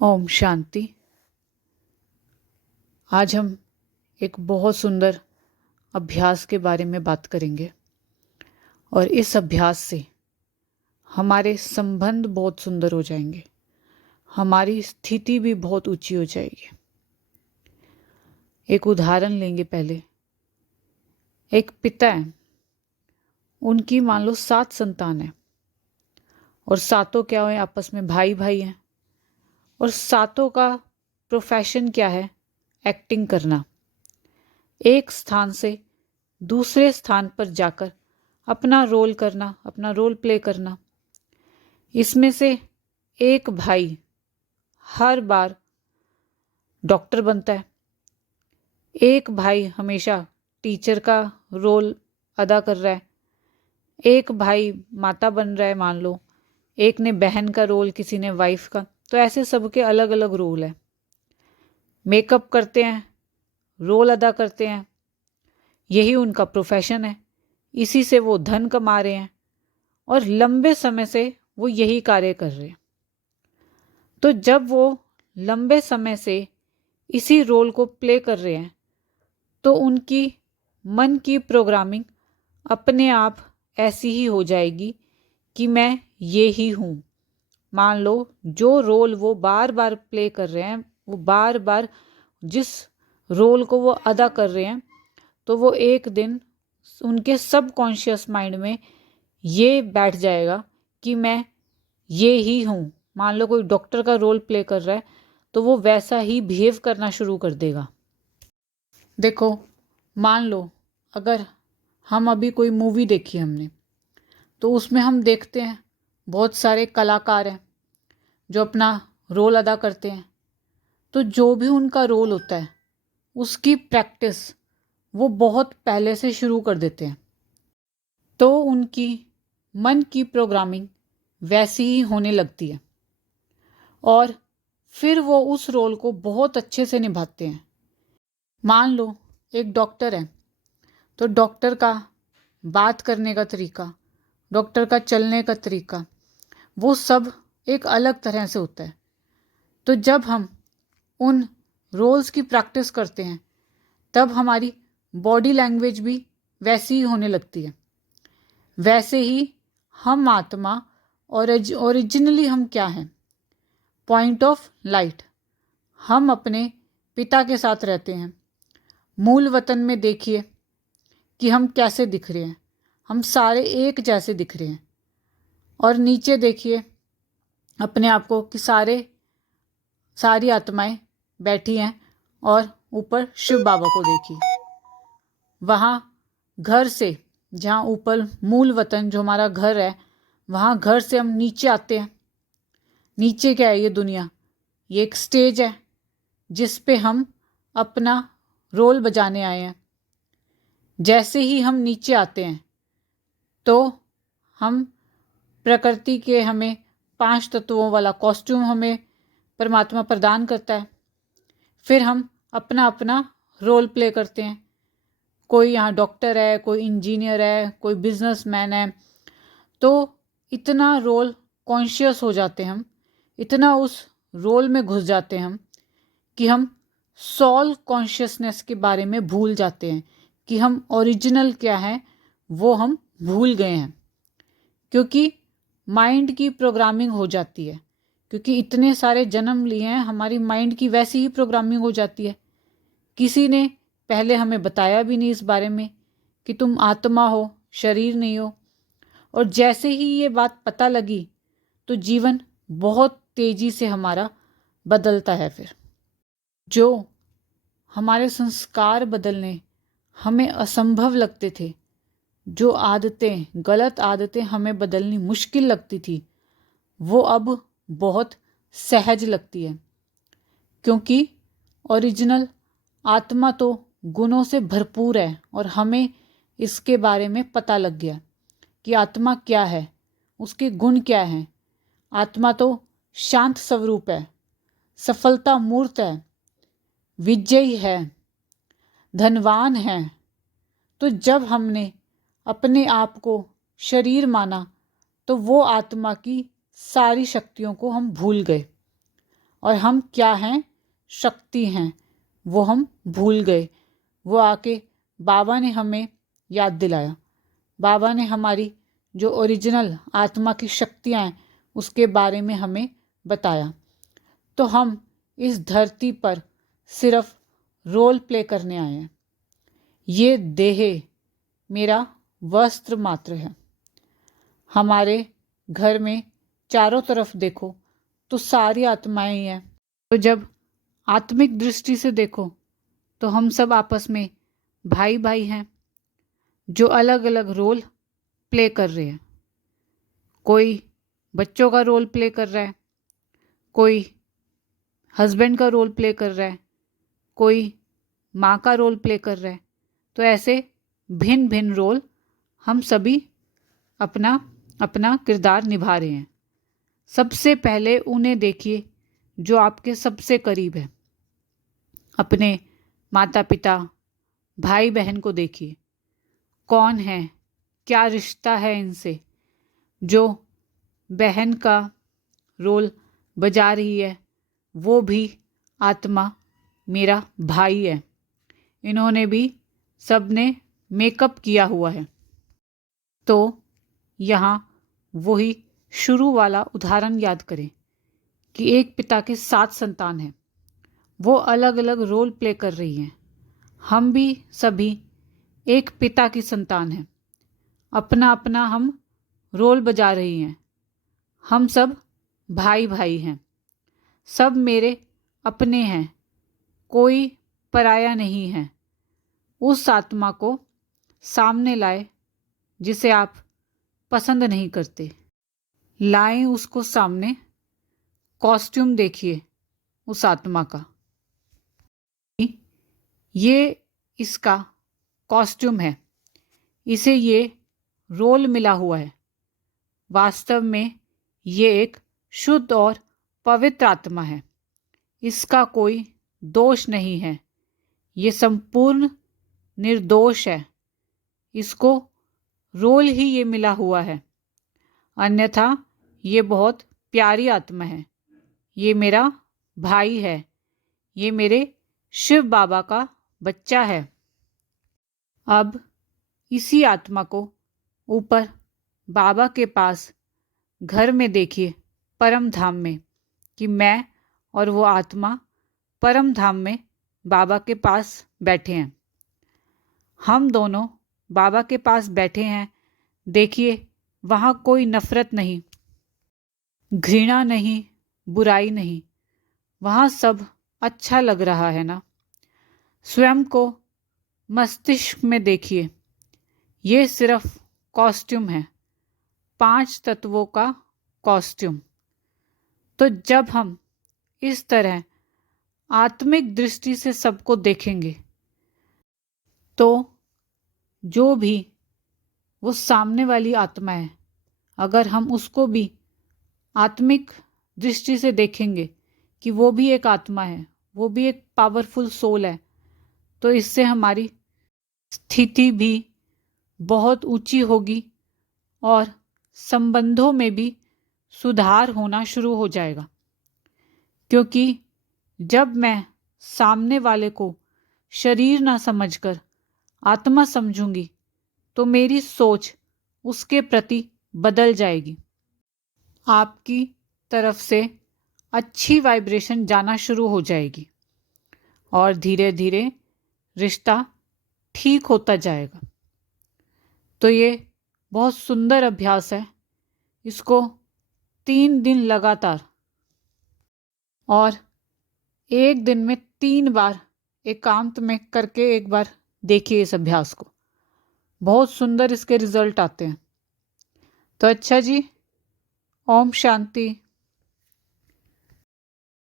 ओम शांति। आज हम एक बहुत सुंदर अभ्यास के बारे में बात करेंगे और इस अभ्यास से हमारे संबंध बहुत सुंदर हो जाएंगे, हमारी स्थिति भी बहुत ऊंची हो जाएगी। एक उदाहरण लेंगे। पहले एक पिता है, उनकी मान लो 7 संतान है और सातों क्या हुए आपस में भाई भाई हैं और सातों का प्रोफेशन क्या है? एक्टिंग करना। एक स्थान से दूसरे स्थान पर जाकर अपना रोल करना, अपना रोल प्ले करना। इसमें से एक भाई हर बार डॉक्टर बनता है, एक भाई हमेशा टीचर का रोल अदा कर रहा है, एक भाई माता बन रहा है मान लो, एक ने बहन का रोल, किसी ने वाइफ का। तो ऐसे सबके अलग अलग रोल है। मेकअप करते हैं, रोल अदा करते हैं, यही उनका प्रोफेशन है। इसी से वो धन कमा रहे हैं और लंबे समय से वो यही कार्य कर रहे हैं। तो जब वो लंबे समय से इसी रोल को प्ले कर रहे हैं तो उनकी मन की प्रोग्रामिंग अपने आप ऐसी ही हो जाएगी कि मैं ये ही हूँ। मान लो जो रोल वो बार बार प्ले कर रहे हैं, वो बार बार जिस रोल को वो अदा कर रहे हैं, तो वो एक दिन उनके सबकॉन्शियस माइंड में ये बैठ जाएगा कि मैं ये ही हूँ। मान लो कोई डॉक्टर का रोल प्ले कर रहा है तो वो वैसा ही बिहेव करना शुरू कर देगा। देखो, मान लो अगर हम अभी कोई मूवी देखी हमने, तो उसमें हम देखते हैं बहुत सारे कलाकार हैं जो अपना रोल अदा करते हैं। तो जो भी उनका रोल होता है उसकी प्रैक्टिस वो बहुत पहले से शुरू कर देते हैं, तो उनकी मन की प्रोग्रामिंग वैसी ही होने लगती है और फिर वो उस रोल को बहुत अच्छे से निभाते हैं। मान लो एक डॉक्टर है, तो डॉक्टर का बात करने का तरीका, डॉक्टर का चलने का तरीका, वो सब एक अलग तरह से होता है। तो जब हम उन रोल्स की प्रैक्टिस करते हैं तब हमारी बॉडी लैंग्वेज भी वैसी ही होने लगती है। वैसे ही हम आत्मा और ओरिजिनली हम क्या हैं? Point of light. हम अपने पिता के साथ रहते हैं। मूल वतन में देखिए कि हम कैसे दिख रहे हैं। हम सारे एक जैसे दिख रहे हैं। और नीचे देखिए अपने आप को कि सारी आत्माएं बैठी हैं और ऊपर शिव बाबा को देखिए। वहाँ घर से, जहाँ ऊपर मूल वतन जो हमारा घर है, वहाँ घर से हम नीचे आते हैं। नीचे क्या है? ये दुनिया, ये एक स्टेज है जिस पे हम अपना रोल बजाने आए हैं। जैसे ही हम नीचे आते हैं तो हम प्रकृति के हमें 5 तत्वों वाला कॉस्ट्यूम हमें परमात्मा प्रदान करता है। फिर हम अपना अपना रोल प्ले करते हैं। कोई यहाँ डॉक्टर है, कोई इंजीनियर है, कोई बिजनेसमैन है। तो इतना रोल कॉन्शियस हो जाते हैं हम, इतना उस रोल में घुस जाते हैं हम कि हम सोल कॉन्शियसनेस के बारे में भूल जाते हैं कि हम ओरिजिनल क्या है वो हम भूल गए हैं। क्योंकि माइंड की प्रोग्रामिंग हो जाती है, क्योंकि इतने सारे जन्म लिए हैं, हमारी माइंड की वैसी ही प्रोग्रामिंग हो जाती है। किसी ने पहले हमें बताया भी नहीं इस बारे में कि तुम आत्मा हो, शरीर नहीं हो। और जैसे ही ये बात पता लगी तो जीवन बहुत तेजी से हमारा बदलता है। फिर जो हमारे संस्कार बदलने हमें असंभव लगते थे, जो आदतें, गलत आदतें हमें बदलनी मुश्किल लगती थी, वो अब बहुत सहज लगती है। क्योंकि ओरिजिनल आत्मा तो गुणों से भरपूर है और हमें इसके बारे में पता लग गया कि आत्मा क्या है, उसके गुण क्या हैं। आत्मा तो शांत स्वरूप है, सफलता मूर्त है, विजयी है, धनवान है। तो जब हमने अपने आप को शरीर माना तो वो आत्मा की सारी शक्तियों को हम भूल गए और हम क्या हैं, शक्ति हैं, वो हम भूल गए। वो आके बाबा ने हमें याद दिलाया। बाबा ने हमारी जो ओरिजिनल आत्मा की शक्तियाँ हैं उसके बारे में हमें बताया। तो हम इस धरती पर सिर्फ रोल प्ले करने आए हैं। ये देह मेरा वस्त्र मात्र है। हमारे घर में चारों तरफ देखो तो सारी आत्माएं ही हैं। तो जब आत्मिक दृष्टि से देखो तो हम सब आपस में भाई भाई हैं जो अलग अलग रोल प्ले कर रहे हैं। कोई बच्चों का रोल प्ले कर रहा है, कोई हस्बैंड का रोल प्ले कर रहा है, कोई माँ का रोल प्ले कर रहा है। तो ऐसे भिन्न भिन्न रोल हम सभी अपना अपना किरदार निभा रहे हैं। सबसे पहले उन्हें देखिए जो आपके सबसे करीब है। अपने माता पिता, भाई बहन को देखिए, कौन है, क्या रिश्ता है इनसे। जो बहन का रोल बजा रही है वो भी आत्मा मेरा भाई है। इन्होंने भी सबने मेकअप किया हुआ है। तो यहाँ वही शुरू वाला उदाहरण याद करें कि एक पिता के 7 संतान हैं। वो अलग अलग रोल प्ले कर रही हैं। हम भी सभी एक पिता की संतान हैं। अपना अपना हम रोल बजा रही हैं। हम सब भाई भाई हैं। सब मेरे अपने हैं, कोई पराया नहीं है। उस आत्मा को सामने लाए जिसे आप पसंद नहीं करते। लाएं उसको सामने। कॉस्ट्यूम देखिए उस आत्मा का। ये इसका कॉस्ट्यूम है। इसे ये रोल मिला हुआ है। वास्तव में ये एक शुद्ध और पवित्र आत्मा है। इसका कोई दोष नहीं है। ये संपूर्ण निर्दोष है। इसको रोल ही ये मिला हुआ है। अन्यथा ये बहुत प्यारी आत्मा है। ये मेरा भाई है। ये मेरे शिव बाबा का बच्चा है। अब इसी आत्मा को ऊपर बाबा के पास घर में देखिए, परम धाम में, कि मैं और वो आत्मा परम धाम में बाबा के पास बैठे हैं। हम दोनों बाबा के पास बैठे हैं। देखिए वहाँ कोई नफरत नहीं, घृणा नहीं, बुराई नहीं। वहाँ सब अच्छा लग रहा है ना। स्वयं को मस्तिष्क में देखिए। ये सिर्फ कॉस्ट्यूम है, 5 तत्वों का कॉस्ट्यूम। तो जब हम इस तरह आत्मिक दृष्टि से सबको देखेंगे तो जो भी वो सामने वाली आत्मा है, अगर हम उसको भी आत्मिक दृष्टि से देखेंगे कि वो भी एक आत्मा है, वो भी एक पावरफुल सोल है, तो इससे हमारी स्थिति भी बहुत ऊंची होगी और संबंधों में भी सुधार होना शुरू हो जाएगा। क्योंकि जब मैं सामने वाले को शरीर ना समझकर आत्मा समझूंगी तो मेरी सोच उसके प्रति बदल जाएगी। आपकी तरफ से अच्छी वाइब्रेशन जाना शुरू हो जाएगी और धीरे धीरे रिश्ता ठीक होता जाएगा। तो ये बहुत सुंदर अभ्यास है। इसको 3 दिन लगातार और एक दिन में 3 बार एकांत में करके एक बार देखिए इस अभ्यास को। बहुत सुंदर इसके रिजल्ट आते हैं। तो अच्छा जी, ओम शांति।